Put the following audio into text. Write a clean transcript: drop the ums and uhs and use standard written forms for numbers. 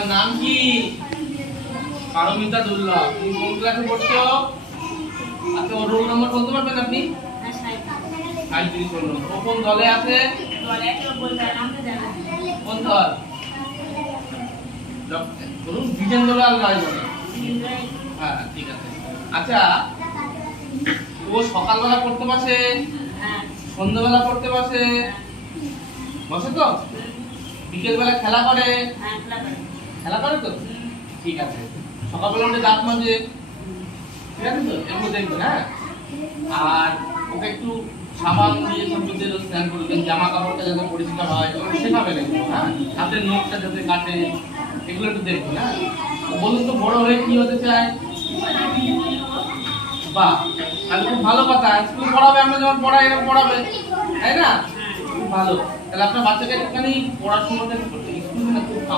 তোমার নাম কি? পারমিতা দুল্লভ। তুমি কোন ক্লাসে পড়ছো? আচ্ছা, ওর রোল নাম্বার বলতে পারবেন আপনি? 37 রোল নম্বর। ও কোন দলে আছে? কোন দল? বলুন বিজেন্দ্রলাল রায় বলে। হ্যাঁ, ঠিক আছে। আচ্ছা, ও সকালবেলা পড়তে বসে, সন্ধ্যাবেলা পড়তে বসে, বসে তো? বিকেলবেলা খেলা করে, খেলা করে তো? ঠিক আছে। সকালবেলা উঠে দাঁত মাজে, ঠিক আছে তো? এগুলো দেখবেন, হ্যাঁ? আর ওকে একটু সাবান দিয়ে সবজিতে স্নান করবেন, জামা কাপড়টা যাতে পরিষ্কার হয় সেভাবে দেখবেন, হ্যাঁ? হাতের নখটা যাতে কাটে, এগুলো একটু দেখবেন, হ্যাঁ? বলুন তো, বড় হয়ে কি হতে চায়? বাহ, তাহলে খুব ভালো কথা। স্কুল পড়াবে, আমরা যেমন পড়াই এরকম পড়াবে, তাই না? খুব ভালো। তাহলে আপনার বাচ্চাকে একটুখানি পড়াশোনাটা